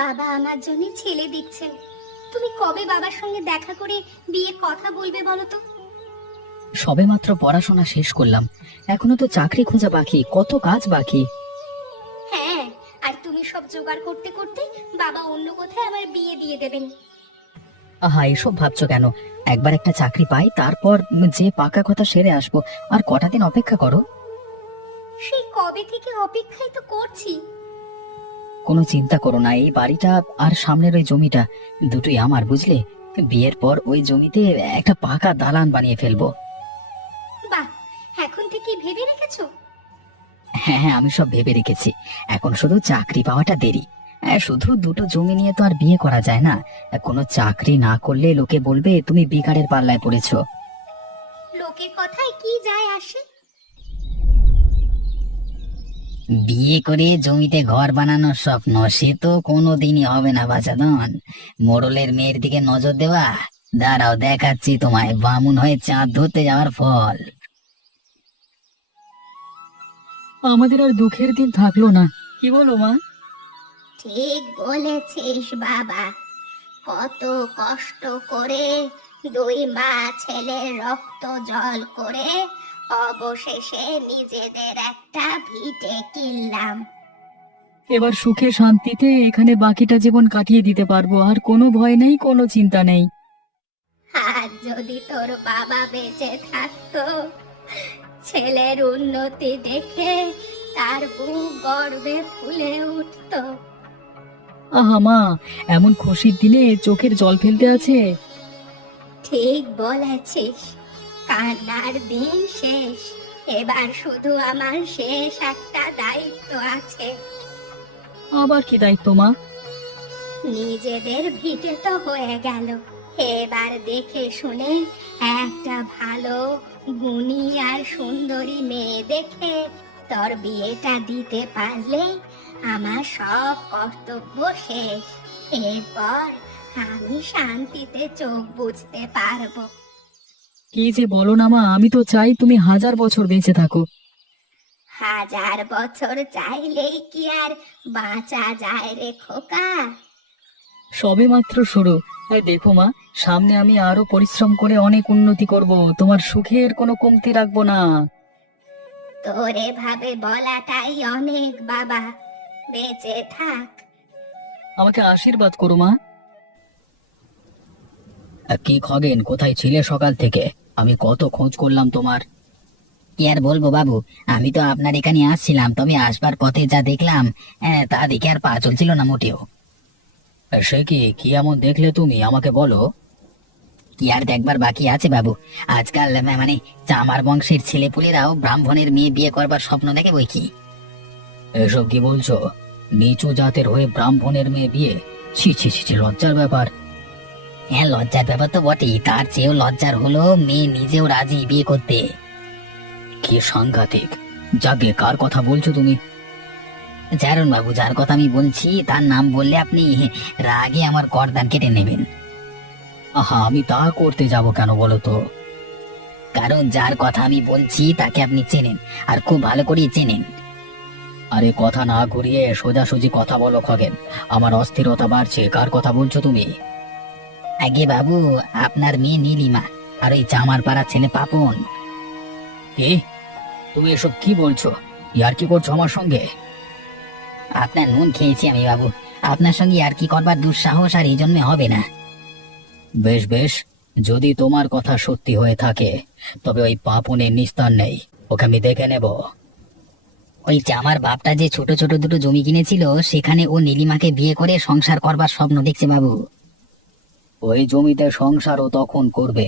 বাবা আমার জন্য ছেলে দেখছেন। তুমি কবে বাবার সঙ্গে দেখা করে বিয়ে কথা বলবে বলো তো? সবেমাত্র পড়াশোনা শেষ করলাম, এখনো তো চাকরি খোঁজা বাকি, কত কাজ বাকি। হ্যাঁ, আর তুমি সব জোগাড় করতে করতে বাবা অন্য কোথায় আমার বিয়ে দিয়ে দেবেন। আহা, এসব ভাবছো কেন? একবার একটা চাকরি পাই, তারপর যে পাকা কথা সেরে আসবো। আর কটা দিন অপেক্ষা করো। সেই কবে থেকে অপেক্ষাই তো করছি। কোনো চিন্তা করো না, এই বাড়িটা আর সামনের ওই জমিটা দুটোই আমার, বুঝলে? বিয়ের পর ওই জমিতে একটা পাকা দালান বানিয়ে ফেলবো। বাহ, এখন থেকে ভেবে রেখেছো? হ্যাঁ হ্যাঁ, আমি সব ভেবে রেখেছি। এখন শুধু চাকরি পাওয়াটা দেরি। শুধু দুটো জমি নিয়ে তো আর বিয়ে করা যায় না। কোনো চাকরি না করলে লোকে বলবে তুমি বেকারের পাল্লায় পড়েছো। লোকের কথায় কি যায় আসে? বিয়ে করে জমিতে ঘর বানানোর স্বপ্ন সে তো কোনোদিনই হবে না বাছাধন। মোড়লের মেয়ের দিকে নজর দেওয়া, দাঁড়াও দেখাচ্ছি তোমায় বামুন হয়ে চাঁদ ধরতে যাওয়ার ফল। আমাদের আর দুঃখের দিন থাকলো না, কি বলো মা? ঠিক বলেছিস বাবা। কত কষ্ট করে দুই মা ছেলে রক্ত জল করে অবশেষে নিজেদের একটা ভিটে কিনলাম। এবার সুখে শান্তিতে এখানে বাকিটা জীবন কাটিয়ে দিতে পারবো, আর কোনো ভয় নেই, কোনো চিন্তা নেই। আর যদি তোর বাবা বেঁচে থাকতো, ছেলের উন্নতি দেখে তার বুক গর্বে ফুলে উঠতো। আহা মা, এমন খুশির দিনে চোখের জল ফেলতে আছে? ঠিক বলেছিস, কান্নার দিন শেষ। এবার শুধু আমার শেষ একটা দায়িত্ব আছে। আবার কি দায়িত্ব মা? নিজেদের ভিটে তো হয়ে গেল, এবার দেখে শুনে একটা ভালো গুণী আর সুন্দরী মেয়ে দেখে তোর বিয়েটা দিতে পারলে আমার সব কর্তব্য শেষ। এরপর আমি শান্তিতে চোখ বুঝতে পারবো। কি যে বলো না মা, আমি তো চাই তুমি 1000 বছর বেঁচে থাকো। 1000 বছর চাইলেই কি আর বাঁচা যায় রে খোকা? সবে মাত্র শুরু। এই দেখো মা, সামনে আমি আরো পরিশ্রম করে অনেক উন্নতি করব, তোমার সুখের কোনো কমতি রাখবো না। তোর এভাবে বলাটাই অনেক বাবা। বেঁচে থাক। আমাকে আশীর্বাদ করো মা। কি খগেন, কোথায় ছিলে সকাল থেকে? আমি কত খোঁজ করলাম তোমার। কি আর বলবো বাবু, আমি তো আপনার এখানে আসছিলাম, তবে আসবার পথে যা দেখলাম তা দেখে আর পা চলছিল না মোটেও। সে কি, কি এমন দেখলে তুমি, আমাকে বলো। কি আর দেখবার বাকি আছে বাবু, আজকাল মানে চামার বংশের ছেলেপুলেরাও ব্রাহ্মণের মেয়ে বিয়ে করবার স্বপ্ন দেখে বই কি। এসব কি বলছো? নিচু জাতের হয়ে ব্রাহ্মণের মেয়ে বিয়ে? ছি ছি ছি ছি, লজ্জার ব্যাপার। হ্যাঁ, লজ্জার ব্যাপার তো বটেই, তার চেয়েও লজ্জার হলো মেয়ে নিজেও রাজি বিয়ে করতে। কি সাংঘাতিক! যাকে, কার কথা বলছো তুমি? জারুন বাবু, যার কথা আমি বলছি তার নাম বললে আপনি রাগে আমার গর্দান কেটে নেবেন। আহা, আমি তা করতে যাব কেন বলো তো? কারণ যার কথা আমি বলছি তাকে আপনি চেনেন, আর খুব ভালো করেই চেনেন। আরে কথা না ঘুরিয়ে সোজাসুজি কথা বলো খগেন, আমার অস্থিরতা বাড়ছে। কার কথা বলছো তুমি? আগে বাবু, আপনার মেয়ে নীলিমা আর ওই চামার পাড়ার ছেলে পাপন। কি? তুমি এসব কি বলছো? ইয়ার কি করছো আমার সঙ্গে? আপনার নুন খেয়েছি আমি বাবু, আপনার সঙ্গে আর কি করবার দুঃসাহস আর এই জন্য হবে না। বেশ বেশ, যদি তোমার কথা সত্যি হয়ে থাকে তবে ওই পাপনের নিস্তার নেই, ওকে আমি দেখে নেব। ওই চামার বাপটা যে ছোট ছোট দুটো জমি কিনেছিল, সেখানে ও নীলিমাকে বিয়ে করে সংসার করবার স্বপ্ন দেখছে বাবু। ওই জমিতে সংসারও তখন করবে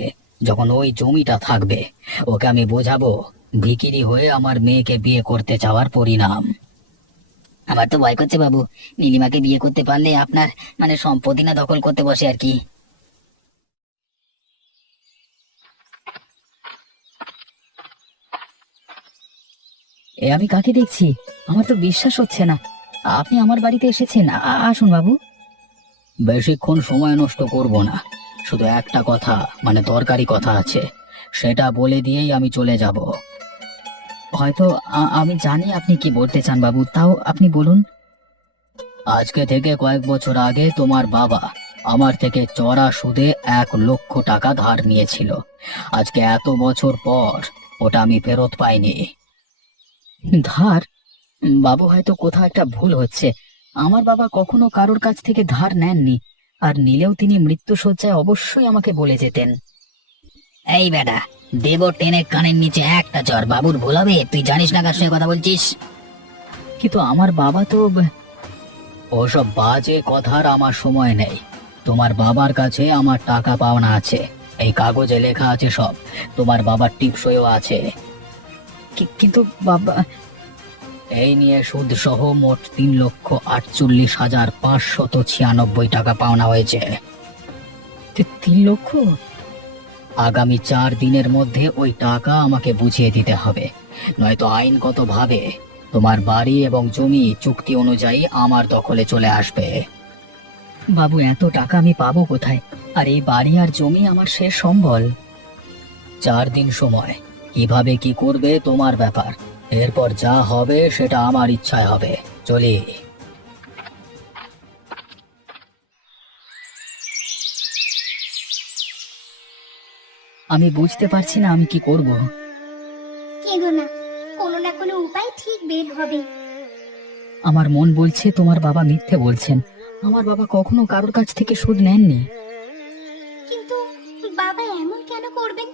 যখন ওই জমিটা থাকবে। ওকে আমি বোঝাবো ভিখিরি হয়ে আমার মেয়েকে বিয়ে করতে চাওয়ার পরিণাম। আমার তো ভয় করছে বাবু, নীলিমাকে বিয়ে করতে পারলে আপনার মানে সম্পত্তি না দখল করতে বসে আর কি। এ আমি কাকে দেখছি? আমার তো বিশ্বাস হচ্ছে না, আপনি আমার বাড়িতে এসেছেন। আসুন বাবু। বেশিক্ষণ সময় নষ্ট করব না, শুধু একটা কথা, মানে দরকারি কথা আছে, সেটা বলে দিয়েই আমি চলে যাব। হয়তো আমি জানি আপনি কি বলতে চান বাবু, তাও আপনি বলুন। আজকে থেকে কয়েক বছর আগে তোমার বাবা আমার থেকে চড়া সুদে 1,00,000 টাকা ধার নিয়েছিল। আজকে এত বছর পর ওটা আমি ফেরত পাইনি। ধার? বাবু, হয়তো কোথাও একটা ভুল হচ্ছে। আমার বাবা কখনো কারোর কাছ থেকে ধার নেননি, আর নিলেও তিনি মৃত্যুশয্যায় অবশ্যই আমাকে বলে যেতেন। এই বেটা, দেব টেনে কানের নিচে একটা চর। বাবুর ভুল হবে? তুই জানিস না কার সঙ্গে কথা বলছিস? কিন্তু আমার বাবা তো ওসব বাজে কথার আমার সময় নেই। তোমার বাবার কাছে আমার টাকা পাওনা আছে, এই কাগজে লেখা আছে সব। তোমার বাবার টিপসইও আছে। কিন্তু বাবা, এই নিয়ে সুদ সহ মোট 3,48,596 টাকা পাওনা হয়েছে। 3 লক্ষ? আগামী 4 দিনের মধ্যে ওই টাকা আমাকে বুঝিয়ে দিতে হবে, নয়তো আইনগতভাবে তোমার বাড়ি এবং জমি চুক্তি অনুযায়ী আমার দখলে চলে আসবে। বাবু, এত টাকা আমি পাবো কোথায়? আর এই বাড়ি আর জমি আমার শেষ সম্বল। 4 দিন সময়, কিভাবে কি করবে তোমার ব্যাপার। এরপর যা হবে সেটা আমার ইচ্ছায় হবে। চলি। আমি বুঝতে পারছি না আমি কি করব। কেঁদো না, কোনো না কোনো উপায় ঠিক বের হবে। আমার মন বলছে তোমার বাবা মিথ্যে বলছেন। আমার বাবা কখনো কারোর কাছ থেকে সুদ নেননি। কিন্তু বাবা এমন কেন করবেন?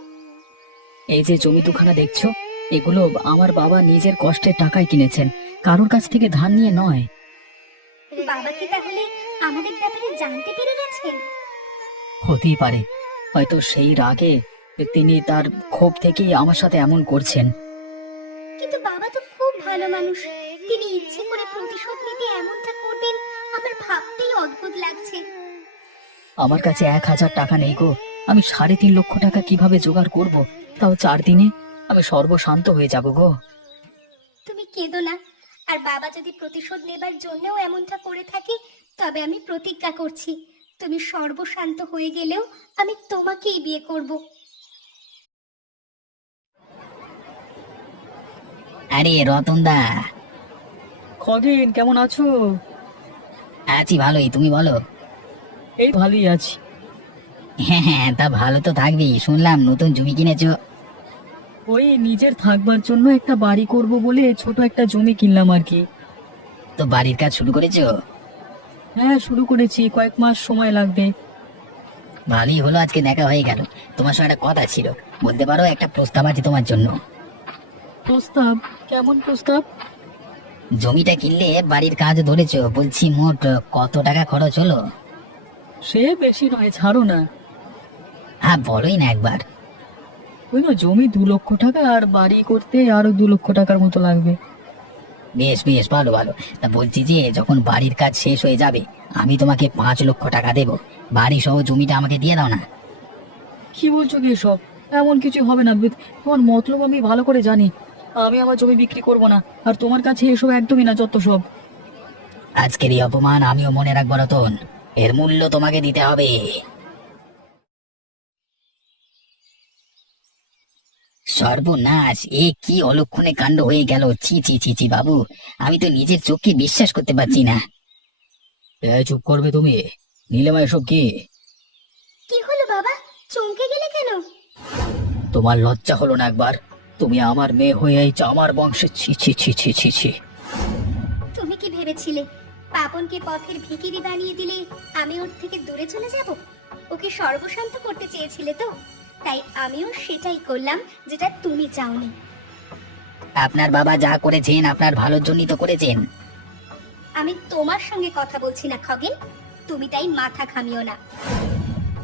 এই যে জমি দুখানা দেখছো, এগুলো আমার বাবা নিজের কষ্টের টাকায় কিনেছেন, কারোর কাছ থেকে ধার নিয়ে নয়। বাবা কি তাহলে আমাদের ব্যাপারে জানতে পেরে গেছেন? হতেই পারে, হয়তো সেই রাগে তিনি তার ক্ষোভ থেকেই আমার সাথে এমন করছেন। কিন্তু বাবা তো খুব ভালো মানুষ, তিনি ইচ্ছে করে প্রতিশোধ নিতে এমনটা করবেন আমার ভাবতেই অদ্ভুত লাগছে। আমার কাছে 1,000 টাকা নেই গো। আমি 3.5 লক্ষ টাকা কিভাবে জোগাড় করব, তাও 4 দিনে? আমি সর্বশান্ত হয়ে যাব গো। তুমি কেঁদো না। আর বাবা যদি প্রতিশোধ নেবার জন্যও এমনটা করে থাকে, তবে আমি প্রতিজ্ঞা করছি, তুমি সর্বশান্ত হয়ে গেলেও আমি তোমাকেই বিয়ে করব। আরে রতনদা! খগেন, কেমন আছো? আছি ভালোই, তুমি বলো? এই ভালোই আছি। হ্যাঁ হ্যাঁ, তা ভালো তো থাকবেই। শুনলাম নতুন জমি কিনেছো। ওই নিজের থাকবার জন্য একটা বাড়ি করব বলে ছোট একটা জমি কিনলাম আর কি। তো বাড়ির কাজ শুরু করেছো? হ্যাঁ, শুরু করেছি, কয়েক মাস সময় লাগবে। ভালোই হলো আজকে দেখা হয়ে গেল। তোমার সঙ্গে একটা কথা ছিল, বলতে পারো? একটা প্রস্তাব আছে তোমার জন্য। প্রস্তাব? কেমন প্রস্তাব? জমিটা কিনলে বাড়ির কাজ ধরেছো, বলছি মোট কত টাকা খরচ হলো? সে বেশি নয়, ছাড়ো না। হ্যাঁ, বলোই না একবার। ওই না, জমি 2 লক্ষ টাকা, আর বাড়ি করতে আরো 2 লক্ষ টাকার মতো লাগবে। বেশ বেশ, ভালো ভালো। তা বলছি যে, যখন বাড়ির কাজ শেষ হয়ে যাবে আমি তোমাকে 5 লক্ষ টাকা দেবো। বাড়ি সহ জমিটা আমাকে দিয়ে দাও না। কি বলছো কি সব? এমন কিছু হবে না। তোমার মতলব আমি ভালো করে জানি। আমি আমার জমি বিক্রি করব না, আর তোমার কাছে এসব একদমই না, যত সব। আজকের এই অপমান আমিও মনে রাখবো রতন, এর মূল্য তোমাকে দিতে হবে। সর্বনাশ! এ কি অলক্ষণে কাণ্ড হয়ে গেল! ছি ছি ছি ছি বাবু, আমি তো নিজের চোখকে বিশ্বাস করতে পারছি না। চুপ করবে তুমি? নীলিমা, এসব কি? কি হলো বাবা, চমকে গেলে কেন? তোমার লজ্জা হলো না একবার? তুমি আমার মেয়ে হয়ে এই চামার বংশে! ছি ছি ছি ছি ছি ছি! তুমি কি ভেবেছিলে পাপনকে পথের ভিখিরি বানিয়ে দিলে আমি ওর থেকে দূরে চলে যাব? ওকে সর্বশান্ত করতে চেয়েছিলে তো, তাই আমিও সেটাই করলাম যেটা তুমি চাওনি। আপনার বাবা যা করেছেন আপনার ভালোর জন্যই তো করেছেন। আমি তোমার সঙ্গে কথা বলছি না খগেন, তুমি তাই মাথা ঘামিও না।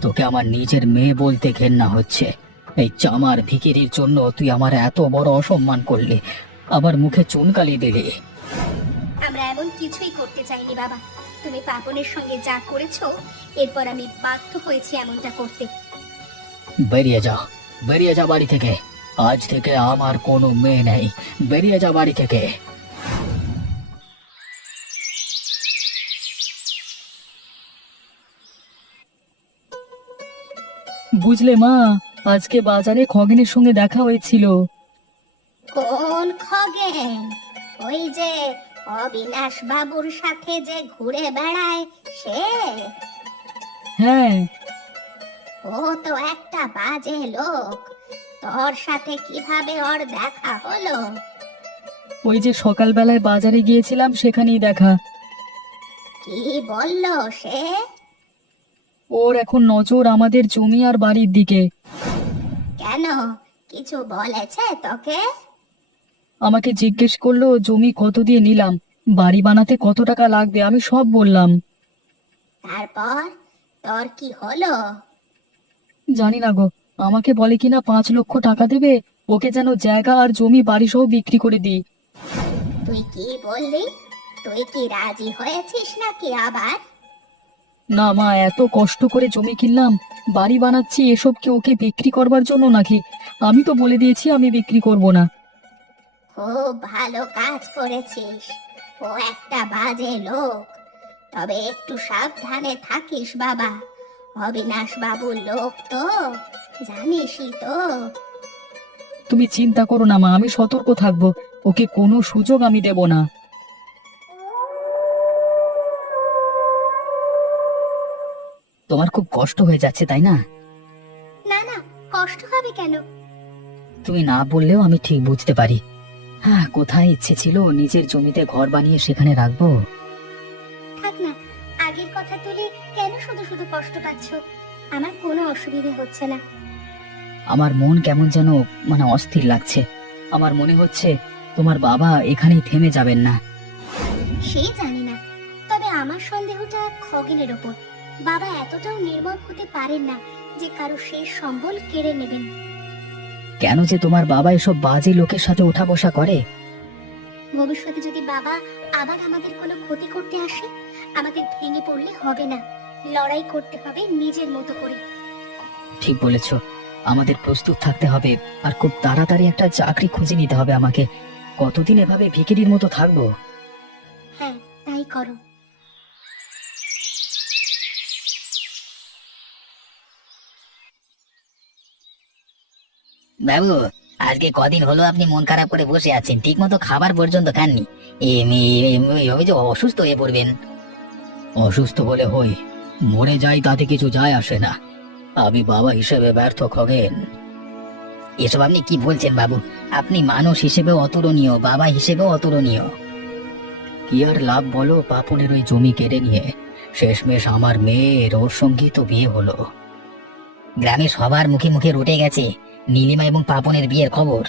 তোকে আমার নিজের মেয়ে বলতে ঘেন্না হচ্ছে। এই চামার ভিখিরির জন্য তুই আমার এত বড় অসম্মান করলি, আবার মুখে চুনকালি দিলি। আমরা এমন কিছুই করতে চাইনি বাবা, তুমি পাপনের সঙ্গে যা করেছো, এরপর আমি বাধ্য হয়েছি এমনটা করতে। বেরিয়ে যা, বেরিয়ে যা বাড়ি থেকে। আজ থেকে আমার কোনো মেয়ে নেই, বেরিয়ে যা বাড়ি থেকে। বুঝলে মা, আজকে বাজারে খগেনের সঙ্গে দেখা হয়েছিল। কোন খগেন? ওই যে অবিনাশ বাবুর সাথে যে ঘুরে বেড়ায় সে? হ্যাঁ, ও তো একটা বাজে লোক। তোর সাথে কিভাবে ওর দেখা হলো? ওই যে সকালবেলায় বাজারে গিয়েছিলাম সেখানেই দেখা। কি বললো সে? ওর এখন নজর আমাদের জমি আর বাড়ির দিকে। কেন, কিছু বলেছে তোকে? আমাকে জিজ্ঞেস করলো জমি কত দিয়ে নিলাম, বাড়ি বানাতে কত টাকা লাগবে, আমি সব বললাম। তারপর তোর কি হলো? জানি না গো, আমাকে বলে কিনা 5 লক্ষ টাকা দেবে, ওকে যেন জায়গা আর জমি বাড়ি সহ বিক্রি করে দিই। তুই কি বললি? তুই কি রাজি হয়েছিস নাকি আবার? না মা, এত কষ্ট করে জমি কিনলাম, বাড়ি বানাচ্ছি, এসব কি ওকে বিক্রি করবার জন্য নাকি? আমি তো বলে দিয়েছি আমি বিক্রি করব না। খুব ভালো কাজ করেছিস। ও একটা বাজে লোক। তবে একটু সাবধানে থাকিস বাবা। অবিনাশ বাবুর লোক তো, জানিসই তো। তুমি চিন্তা করো না মা, আমি সতর্ক থাকবো, ওকে কোনো সুযোগ আমি দেব না। তোমার খুব কষ্ট হয়ে যাচ্ছে তাই না? না না, কষ্ট হবে কেন? তুমি না বললেও আমি ঠিক বুঝতে পারি। হ্যাঁ, কোথায় ইচ্ছে ছিল নিজের জমিতে ঘর বানিয়ে সেখানে রাখবো। থাক না, আগের কথা তুলে কেন শুধু শুধু কষ্ট পাচ্ছ? আমার কোনো অসুবিধে হচ্ছে না। আমার মন কেমন যেন অস্থির লাগছে। আমার মনে হচ্ছে তোমার বাবা এখানেই থেমে যাবেন না। সে জানি না, তবে আমার সন্দেহটা খগেনের ওপর। বাবা এতটাও নির্মম হতে পারেন না যে কারো শেষ সম্বল কেড়ে নেবেন। কেন যে তোমার বাবা এসব বাজে লোকের সাথে ওঠা বসা করে? ভবিষ্যতে যদি বাবা আবার আমাদের কোনো ক্ষতি করতে আসে, আমাদের ভেঙে পড়লে হবে না, লড়াই করতে হবে নিজের মতো করে। ঠিক বলেছ, আমাদের প্রস্তুত থাকতে হবে, আর খুব তাড়াতাড়ি একটা চাকরি খুঁজে নিতে হবে আমাকে। কতদিন এভাবে ভিখিরির মতো থাকবো? হ্যাঁ, তাই করো। বাবু, আজকে কদিন হলো আপনি মন খারাপ করে বসে আছেন, ঠিক মতো খাবার পর্যন্ত খাননি। এইভাবে যে অসুস্থ হয়ে পড়বেন। অসুস্থ বলে হই, মরে যাই তাতে কিছু যায় আসে না। আমি বাবা হিসেবে ব্যর্থ খগেন। এসব আপনি কি বলছেন বাবু? আপনি মানুষ হিসেবেও অতুলনীয়, বাবা হিসেবেও অতুলনীয়। কি আর লাভ বলো পাপনের ওই জমি কেড়ে নিয়ে? শেষমেশ আমার মেয়ের ওর সঙ্গেই তো বিয়ে হলো। গ্রামে সবার মুখে মুখে রটে গেছে নীলিমা এবং পাপনের বিয়ের খবর।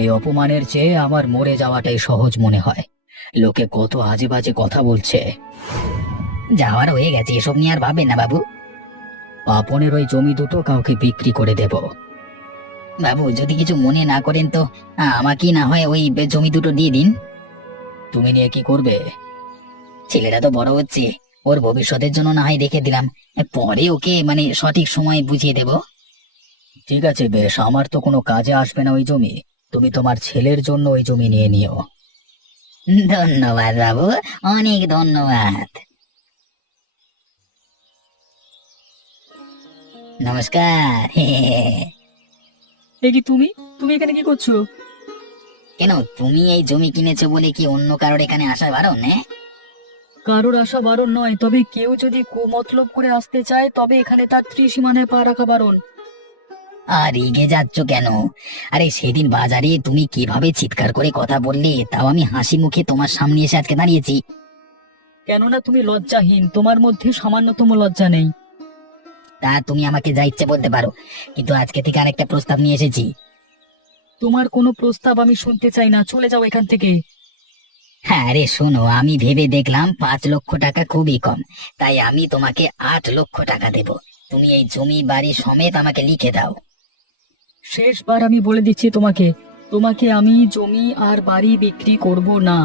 এই অপমানের চেয়ে আমার মরে যাওয়াটাই সহজ মনে হয়। লোকে কত আজে বাজে কথা বলছে। যাওয়ার হয়ে গেছে, এসব নিয়ে আর ভাববেন না বাবু। পাপনের ওই জমি দুটো কাউকে বিক্রি করে দেব। বাবু, যদি কিছু মনে না করেন তো আমাকেই না হয় ওই জমি দুটো দিয়ে দিন। তুমি নিয়ে কি করবে? ছেলেটা তো বড় হচ্ছে, ওর ভবিষ্যতের জন্য না হয় রেখে দিলাম, পরে ওকে সঠিক সময় বুঝিয়ে দেব। ঠিক আছে বেশ, আমার তো কোনো কাজে আসবে না ওই জমি, তুমি তোমার ছেলের জন্য ওই জমি নিয়ে নিও। ধন্যবাদ বাবু, অনেক ধন্যবাদ। নমস্কার। কি তুমি তুমি এখানে কি করছো? কেন, তুমি এই জমি কিনেছো বলে কি অন্য কারোর এখানে আসা বারণ? কারোর আসা বারণ নয়, তবে কেউ যদি কুমতলব করে আসতে চায় তবে এখানে তার ত্রিসীমানায় পা রাখা বারণ। আর রেগে যাচ্ছ কেন? আরে সেদিন বাজারে তুমি কিভাবে চিৎকার করে কথা বললে, তাও আমি হাসি মুখে তোমার সামনে এসে আজকে দাঁড়িয়েছি। কেননা তুমি লজ্জাহীন, তোমার মধ্যে সামান্যতম লজ্জা নেই। তা তুমি আমাকে যা ইচ্ছে বলতে পারো, কিন্তু আজকে থেকে আরেকটা প্রস্তাব নিয়ে এসেছি। তোমার কোনো প্রস্তাব আমি শুনতে চাই না, চলে যাও এখান থেকে। হ্যাঁ রে শোনো, আমি ভেবে দেখলাম 5 লক্ষ টাকা খুবই কম, তাই আমি তোমাকে 8 লক্ষ টাকা দেব। তুমি এই জমি বাড়ি সমেত আমাকে লিখে দাও। শেষবার আমি বলে দিচ্ছি তোমাকে, তোমাকে আমি জমি আর বাড়ি বিক্রি করব না।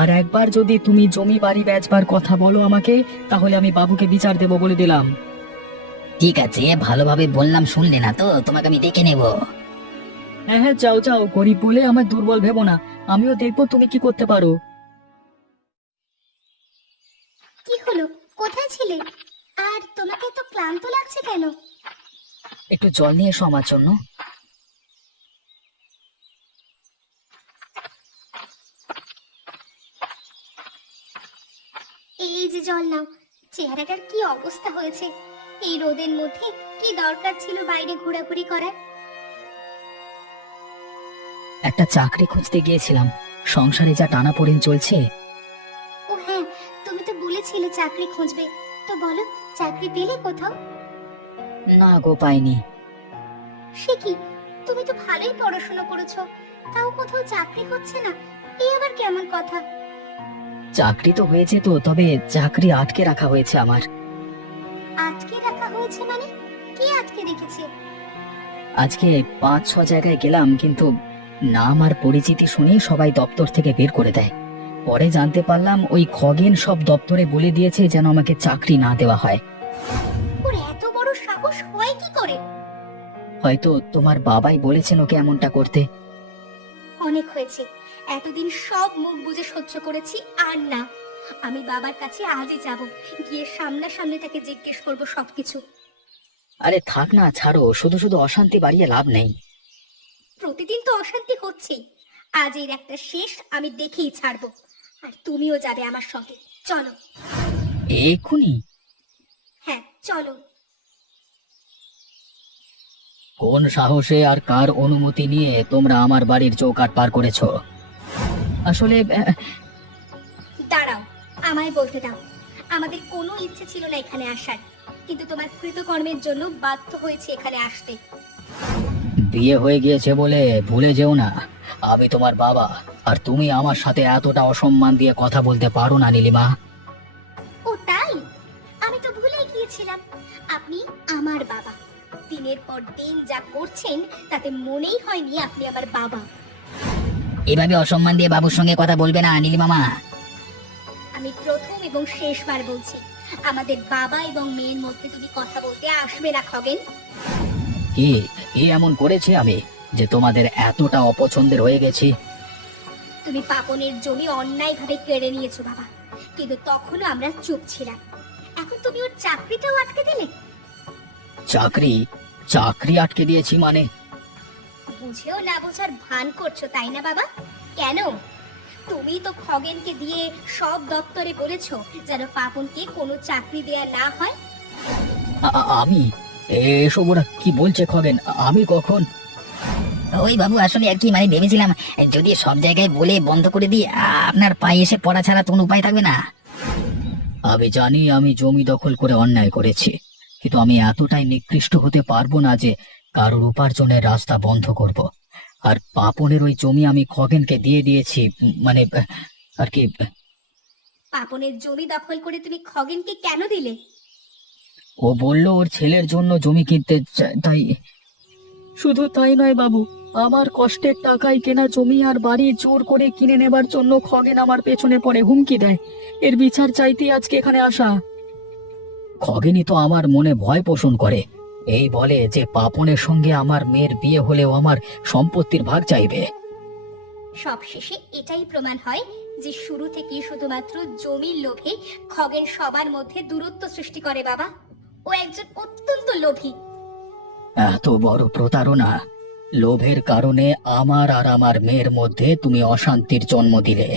আর একবার যদি তুমি জমি বাড়ি বেচবার কথা বলো আমাকে, তাহলে আমি বাবুকে বিচার দেব বলে দিলাম। ঠিক আছে, ভালোভাবে বললাম, শুনলে না তো? তোমাকে আমি দেখে নেব। হ্যাঁ হ্যাঁ, যাও যাও, গরিব বলে আমার দুর্বল ভেবো না, আমিও দেখবো তুমি কি করতে পারো। কি হলো, কোথায় ছিলে? আর তোমাকে তো ক্লান্ত লাগছে কেন? একটু জল নিয়ে এসো আমার জন্য। এই যে জল নাও। চেহারাটার কি অবস্থা হয়েছে! এই রোদের মধ্যে কি দরকার ছিল বাইরে ঘোরাঘুরি করার? একটা চাকরি খুঁজতে গিয়েছিলাম, সংসারে যা টানাপোড়েন চলছে। ও হ্যাঁ, তুমি তো বলেছিলে চাকরি খুঁজবে। তো বলো, চাকরি পেলে কোথাও? না গো, পাইনি। সে কি, তুমি তো ভালোই পড়াশোনা করেছো, তাও কোথাও চাকরি হচ্ছে না? এই আবার কেমন কথা? চাকরি তো হয়েছে তো, তবে চাকরি আটকে রাখা হয়েছে আমার। আটকে রাখা হয়েছে মানে? কে আটকে রেখেছে? আজকে 5-6 জায়গায় গেলাম, কিন্তু নাম আর পরিচিতি শুনে সবাই দপ্তর থেকে বের করে দেয়। পরে জানতে পারলাম ওই খগেন সব দপ্তরে বলে দিয়েছে যেন আমাকে চাকরি না দেওয়া হয়। ওর এত বড় সাহস হয় কি করে? হয়তো তোমার বাবাই বলেছেন ওকে এমনটা করতে। অনেক হয়েছে, এতদিন সব মুখ বুজে সহ্য করেছি, আর না। আমি বাবার কাছে আজই যাব, গিয়ে সামনাসামনি তাকে জিজ্ঞেস করব সবকিছু। আরে থাক না, ছাড়ো, শুধু শুধু অশান্তি বাড়িয়ে লাভ নেই। প্রতিদিন তো অশান্তি হচ্ছেই, আজ এর একটা শেষ আমি দেখেই ছাড়বো। আর তুমিও যাবে আমার সঙ্গে, চলো। এক্ষুনি? হ্যাঁ চলো। কোন সাহসে আর কার অনুমতি নিয়ে তোমরা আমার বাড়ির চৌকাঠ পার করেছো? আসলে দাঁড়াও, আমায় বলতে দাও। আমাদের কোনো ইচ্ছে ছিল না এখানে আসার, কিন্তু তোমার কৃতকর্মের জন্য বাধ্য হয়েছে এখানে আসতে। বিয়ে হয়ে গিয়েছে বলে ভুলে যেও না আমি তোমার বাবা, আর তুমি আমার সাথে এতটা অসম্মান দিয়ে কথা বলতে পারো না নীলিমা। ও তাই? আমি তো ভুলেই গিয়েছিলাম, আপনি আমার বাবা। দিনের পর দিন যা করছেন তাতে মনেই হয়নি আপনি আমার বাবা। এভাবে অসম্মান দিয়ে বাবুর সঙ্গে কথা বলবে না নীলিমা মা। আমি প্রথম এবং শেষবার বলছি, আমাদের বাবা এবং মেয়ের মধ্যে তুমি কথা বলতে আসবে না খগেন। কি কি এমন করেছি আমি যে তোমাদের এতটা অপছন্দের হয়ে গেছি? তুমি পাপনের জমি অন্যায়ভাবে কেড়ে নিয়েছো বাবা, কিন্তু তখনও আমরা চুপ ছিলাম। এখন তুমি ওর চাকরিটাও আটকে দিলে। চাকরি? চাকরি আটকে দিয়েছি মানে? বুঝেও না বোঝার ভান করছো তাই না বাবা? কেন? তুমি তো খগেনকে দিয়ে সব দপ্তরে বলেছো যেন পাপনকে কোনো চাকরি দেয়া না হয়। আমি? এসব ওরা কি বলছে খগেন? আমি কখন? ওই বাবু, আসলে আর কি মানে ভেবেছিলাম যদি সব জায়গায় বলে বন্ধ করে দিই, আপনার পায়ে এসে পড়া ছাড়া কোনো উপায় থাকবে না। আমি জানি আমি জমি দখল করে অন্যায় করেছি, কিন্তু আমি এতটাই নিকৃষ্ট হতে পারবো না যে কারোর উপার্জনের রাস্তা বন্ধ করব। আর পাপনের ওই জমি আমি খগেনকে দিয়ে দিয়েছি, মানে আর কি। পাপনের জমি দখল করে তুমি খগেনকে কেন দিলে? ও বলল ওর ছেলের জন্য জমি কিনতে তাই। শুধু তাই নয় বাবু, আমার কষ্টের টাকায় কেনা জমি আর বাড়ি জোর করে কিনে নেবার জন্য খগেন আমার পেছনে পড়ে হুমকি দেয়। এর বিচার চাইতেই আজকে এখানে আসা। খগেনই তো আমার মনে ভয় পোষণ করে, এই বলে যে পাপনের সঙ্গে আমার মেয়ের বিয়ে হলেও আমার সম্পত্তির ভাগ চাইবে। সবশেষে এটাই প্রমাণ হয় যে শুরু থেকেই শুধুমাত্র জমির লোভে খগেন সবার মধ্যে দূরত্ব সৃষ্টি করে বাবা। ও একজন অত্যন্ত লোভী। এত বড় প্রতারণা! লোভের কারণে আমার আর আমার মেয়ের মধ্যে তুমি অশান্তির জন্ম দিলে।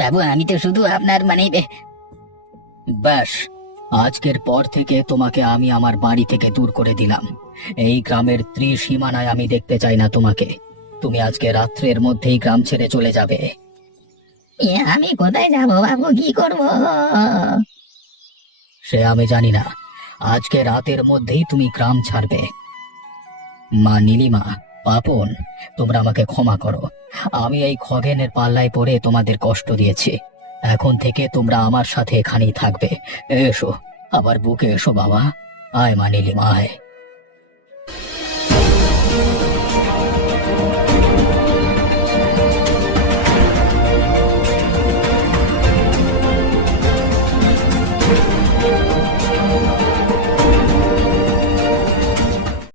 বাবু, আমি তো শুধু আপনার ব্যাস, আজকের পর থেকে তোমাকে আমি আমার বাড়ি থেকে দূর করে দিলাম। এই গ্রামের ত্রিসীমানায় আমি দেখতে চাই না তোমাকে। তুমি আজকে রাত্রের মধ্যেই গ্রাম ছেড়ে চলে যাবে। আমি কোথায় যাব বাবু, কি করব সে আমি জানি না, আজকে রাতের মধ্যেই তুমি গ্রাম ছাড়বে। মা নীলিমা, পাপন, তোমরা আমাকে ক্ষমা করো। আমি এই খগেনের পাল্লায় পড়ে তোমাদের কষ্ট দিয়েছি। এখন থেকে তোমরা আমার সাথে এখানেই থাকবে। এসো, আবার বুকে এসো বাবা। আয় মা নীলিমা, আয়।